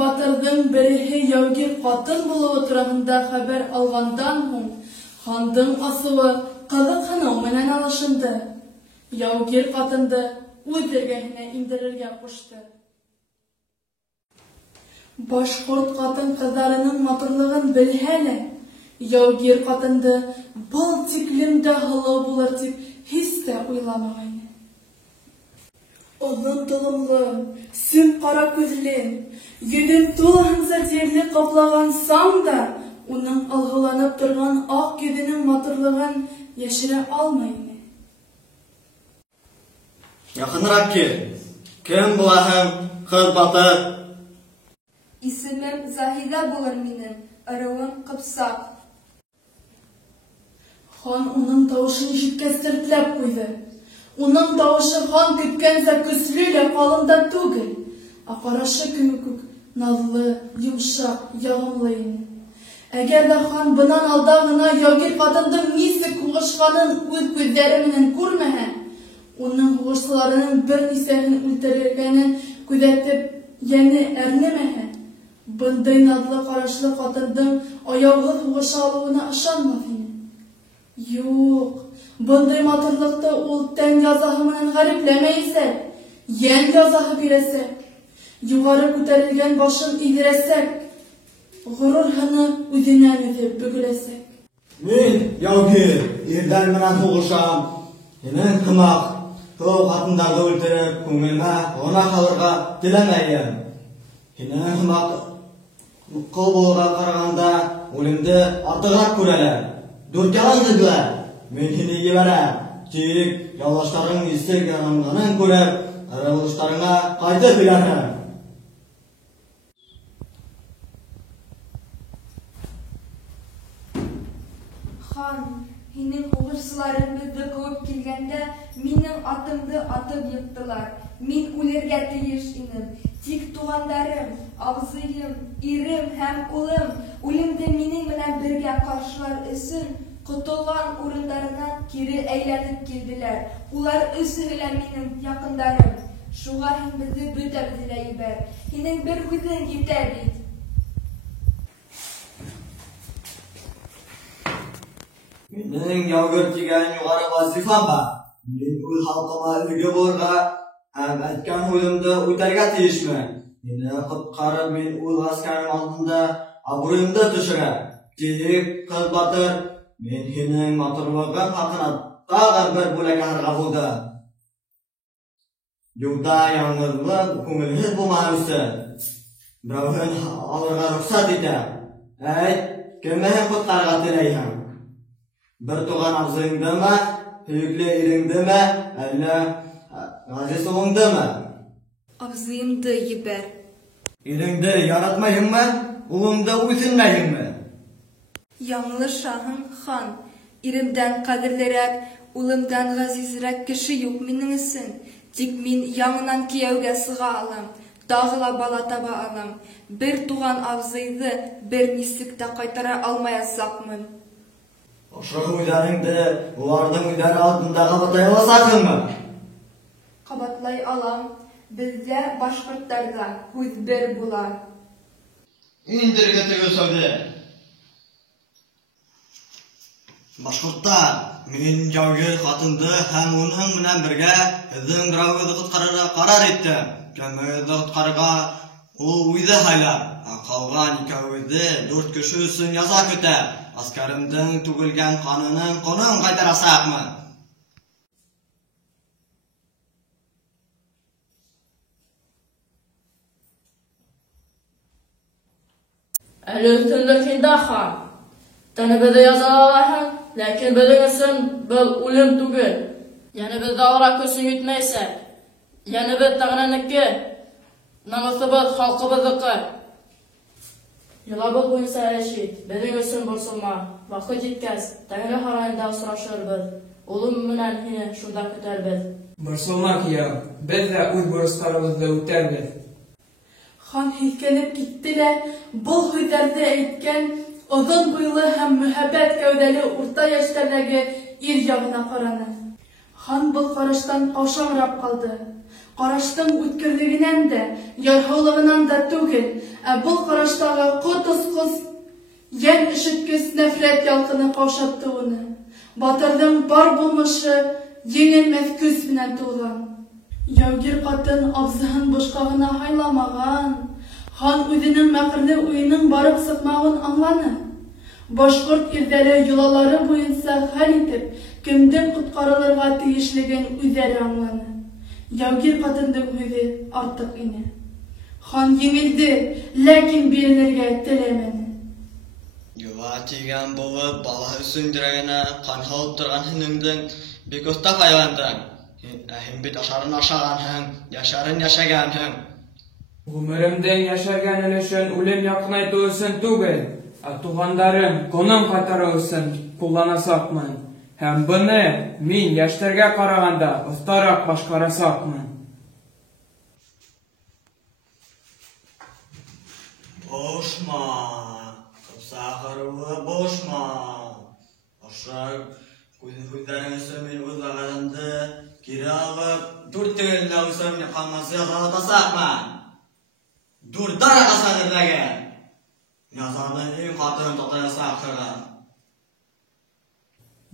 батырдың береһе яугир ҡатын булыуы тураһында хәбәр алғандан һуң, хандың асыуы ҡыҙыҡһыныу менән алышынды. Яугир ҡатынды үҙ эргәһенә индерергә ҡушты. Башҡорт ҡатын-ҡыҙҙарының матурлығын белһә лә, яугир ҡатынды был тиклем дә һылыу булыр тип һис тә уйламағайны. Оҙон толомло, сөм ҡара күҙле, йөҙөн тулыһынса тирле ҡаплаған саң да уның алһыуланып торған аҡ йөҙөнөң матурлығын йәшерә алмай ине. Яҡыныраҡ кил. Кем булаһың, ҡыҙ батыр? Исемем Заһиҙә булыр минең, ырыуым Ҡыпсаҡ. Хан уның тауышын ишеткәс тертләп ҡуйҙы. Уның тауышы хан көткәнсә көслө лә ҡалын да түгел, ә ҡарашы кеүек үк наҙлы, йомшаҡ, яғымлы ине. Әгәр ҙә хан бынан алда ғына яугир ҡатындың нисек һуғышҡанын үҙ күҙҙәре менән күрмәһә, уның һуғышсыларының бер нисәһен үлтерелгәнен күҙәтеп йәне әрнемәһә, бындай наҙлы ҡарашлы ҡатындың аяуһыҙ һуғыша алыуына ышанмаҫ ине. Юҡ, бындай матурлыҡты ул тән язаһы менән ғәрипләмәйәсәк, йән язаһы бирәсәк, юғары күтәрелгән башын иҙерәсәк, ғорур һыны үҙенән үҙе бөгөләсәк. Мин, яугир, ирҙәр менән һуғышам. Һинең һымаҡ һылыу ҡатындарҙы үлтереп, күңелмә ғына ҡалырға теләмәйем. Һинең һымаҡ ҡол булырға ҡарағанда үлемде артығыраҡ күрәләр. Дүртяғандыҙлар, мин һине ебәрәм, тик ялғаштарың нисек яранғанын күреп, ырылыштарыңа ҡайтып килерһең. Хан, һинең һуғышсыларың беҙҙе ҡыуып килгәндә, минең атымды атып йыҡтылар. Мин үлергә тейеш инем. Тик туғандарым, абзыйым, ирем һәм улым үлемде минең менән бергә ҡаршылар өсөн ҡотолған урындарынан кире әйләнеп килделәр. Улар өсөһө лә минең яҡындарым. Шуға һин беҙҙе бөтәбеҙҙе лә ебәр. Һинең бер һүҙең етә бит. Минең яугир тигән юғары вазифам бар. Мин үҙ халҡыма өлгө булырға һәм әйткән һүҙемде үтәргә тейешмен. Һине ҡотҡарып мин үҙ ғәскәрем алдында абруйымды төшөрәм. Тик, ҡыҙ батыр, мин һинең матурлығың хаҡына тағы бер бүләк яһарға булдым. Юлда яңғыҙлыҡ, күңелһеҙ булмаһын өсөн берәүһен алырға рөхсәт итәм. Әйт, кемеһен ҡотҡарырға теләйһең? Бер туған абзыйыңдымы, һөйөклө иреңдеме, әллә ғәзиз улыңдымы? Абзыйымды ебәр. Иреңде яратмайһыңмы, улыңды үҙенмәйһеңме? Яңлышаһың, хан. Иремдән ҡәҙерлерәк, улымдан ғәзизерәк кеше юҡ минең өсөн. Тик мин яңынан кейәүгә сыға алам, тағы ла бала таба алам. Бер туған абзыйҙы бер нисек тә ҡайтара алмаясаҡмын. Ошо һүҙҙәреңде уларҙың үҙҙәре алдында ҡабатлай аласаҡһыңмы? Ҡабатлай алам. Беҙҙә, башҡорттарҙа, һүҙ бер була. Индерге теге сәүҙе. Башҡорттар, мин яугир ҡатынды һәм уның менән бергә һеҙҙең берәүегеҙҙе ҡотҡарырға ҡарар иттем. Кемегеҙҙе ҡотҡарырға ул үҙе һайлар. Ҡалған икәүегеҙҙе 4 кеше өсөн яза көтә. Аскәрімдең түгелгән ҡанының ҡонон ҡайтарасаҡмын. Әле өҫтөнлөк һиндә, хан. Тәнебеҙҙе язалаһың, ләкин беҙҙең өсөн был үлем түгел. Йәнебеҙҙе алырға көсөң етмәйәсәк. Йәнебеҙ тәғәнәнеке, намыҫыбыҙ халҡыбыҙҙыҡы. Йолабыҙ буйынса әшит, беҙҙең өсөн борсолма. Ваҡыт еткәс, Тәңре һарайында осрашырбыҙ. Улым менән һине шунда көтәрбеҙ. Борсолма, кейәү. Беҙ ҙә үҙ бурыстарыбыҙҙы үтәрбеҙ. Хан һиҫкәнеп китте лә, был һүҙҙәрҙе әйткән оҙон буйлы һәм мөһабәт кәүҙәле урта йәштәрҙәге ир яғына ҡараны. Хан был ҡараштан ҡаушаңрап ҡалды. Караштың үткерлегенән дә, ярһаулыгынан да түгел, был караштагы котыз-кыз ян ишеткес нәфрәт ялкыны каушатты уны. Батырның бар булмышы еңелмәс көс белән тулган. Яугир катын абзыһын бушка гына хайламаган. Хан үзенең мәкерле уеның барып сыкмагын аңланы. Башкорт ирләре юлалары буенча хәл итеп, кемдән коткарылырга тиешлеген үзләре аңланы. Яугир катындың үзе артык ине. Хан еңелде, ләкин бирелергә теләмәде. Юла тигән булып, бала өсендерәгенә кан халып торган һинеңдең бик оста хайвандың. Һин бит ашарын ашаганһың, яшарын яшәгәнһең. Гомеремдән яшәгән өлешен үлем якынайту өчен түгел, тугандарым конын кайтару өчен кулланасакмын. Һәм буны мин яшьләргә караганда остарак башкарасакмын. Бошма, кыпсахыры бошма. Ашак күзләрен өчен мин уйлаганымды кире алып, дүртегенә үсәм яканмасы язалатасакмын. Дурдан асадырлаган. Язаның иң катын тотаясакырга.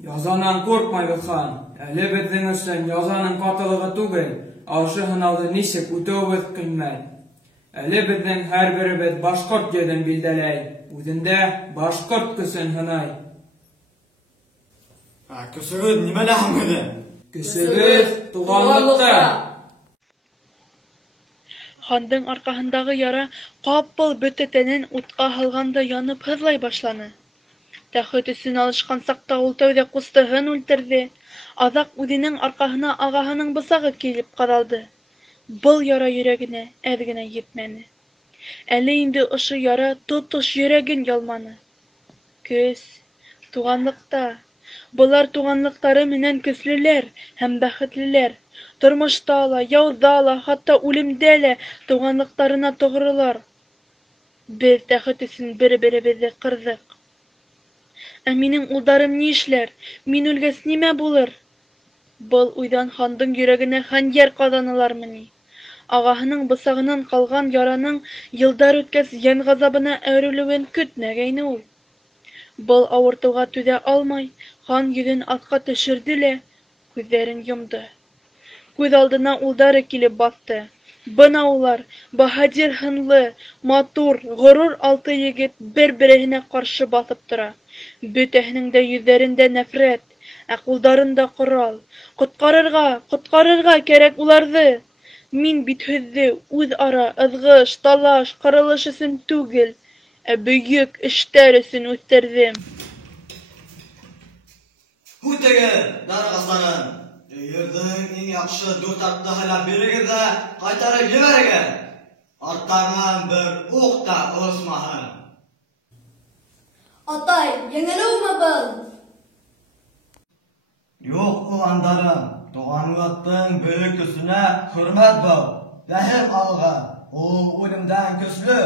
Язанан коркмайбыз, хан. Әле безнең өчен язаның катылыгы түгел, ашы һынауны ничек үтәүбез кыйммәт. Әле безнең һәрберебез башкорт җирен билдәләй, үзендә башкорт көсөн һынай. Көсөгез нимәлә һәмгәде? Көсебез туганлыкта. Хандың аркаһындагы яра капыл бөтә тәнен утка һалганда янып һызлай башланы. Тәхет өсөн алышкан сакта ул тәүдә кустыһын үлтерде, аҙаҡ үҙенең арҡаһына ағаһының бысағы килеп ҡаҙалды. Был яра йөрәгенә әҙ генә етмәне. Әле инде ошо яра тотош йөрәген ялманы. Көс, туғанлыҡта. Былар туғанлыҡтары менән көслөләр һәм бәхетлеләр. Тормошта ла, яуҙа ла, хатта үлемдә лә туғанлыҡтарына тоғролар. Беҙ тәхет өсөн бер-беребеҙҙе ҡырҙыҡ. Ә минең улдарым ни эшләр? Мин үлгәс нимә булыр? Был уйҙан хандың йөрәгенә хәнйәр ҡаҙанылармы ни? Ағаһының бысағынан ҡалған яраның йылдар үткәс йән ғазабына әүерелеүен көтмәгәйне ул. Был ауыртыуға түҙә алмай, хан йөҙөн аҫҡа төшөрҙө лә күҙҙәрен йомдо. Күҙ алдына улдары килеп баҫты. Бына улар, баһадир һынлы, матур, ғорур алты егет бер-береһенә ҡаршы баҫып тора. Бөтәһенең дә йөҙҙәрендә нәфрәт, ә ҡулдарында ҡорал. Ҡотҡарырға кәрәк уларҙы. Мин бит һеҙҙе үҙ-ара ыҙғыш, талаш, ҡырылыш өсөн түгел, ә бөйөк эштәр өсөн үҫтерҙем. Һүтегеҙ, дарғастарым! Өйөрҙөң иң яҡшы дүрт атты һайлап бирегеҙ ҙә ҡайтарып ебәрегеҙ. Арттарынан бер уҡ та осмаһын. Атай, еңелеүме был? Юҡ, уландарым, туғанлыҡтың бөйөк көсөнә хөрмәт был. Рәхим алға, ул үлемдән көслө.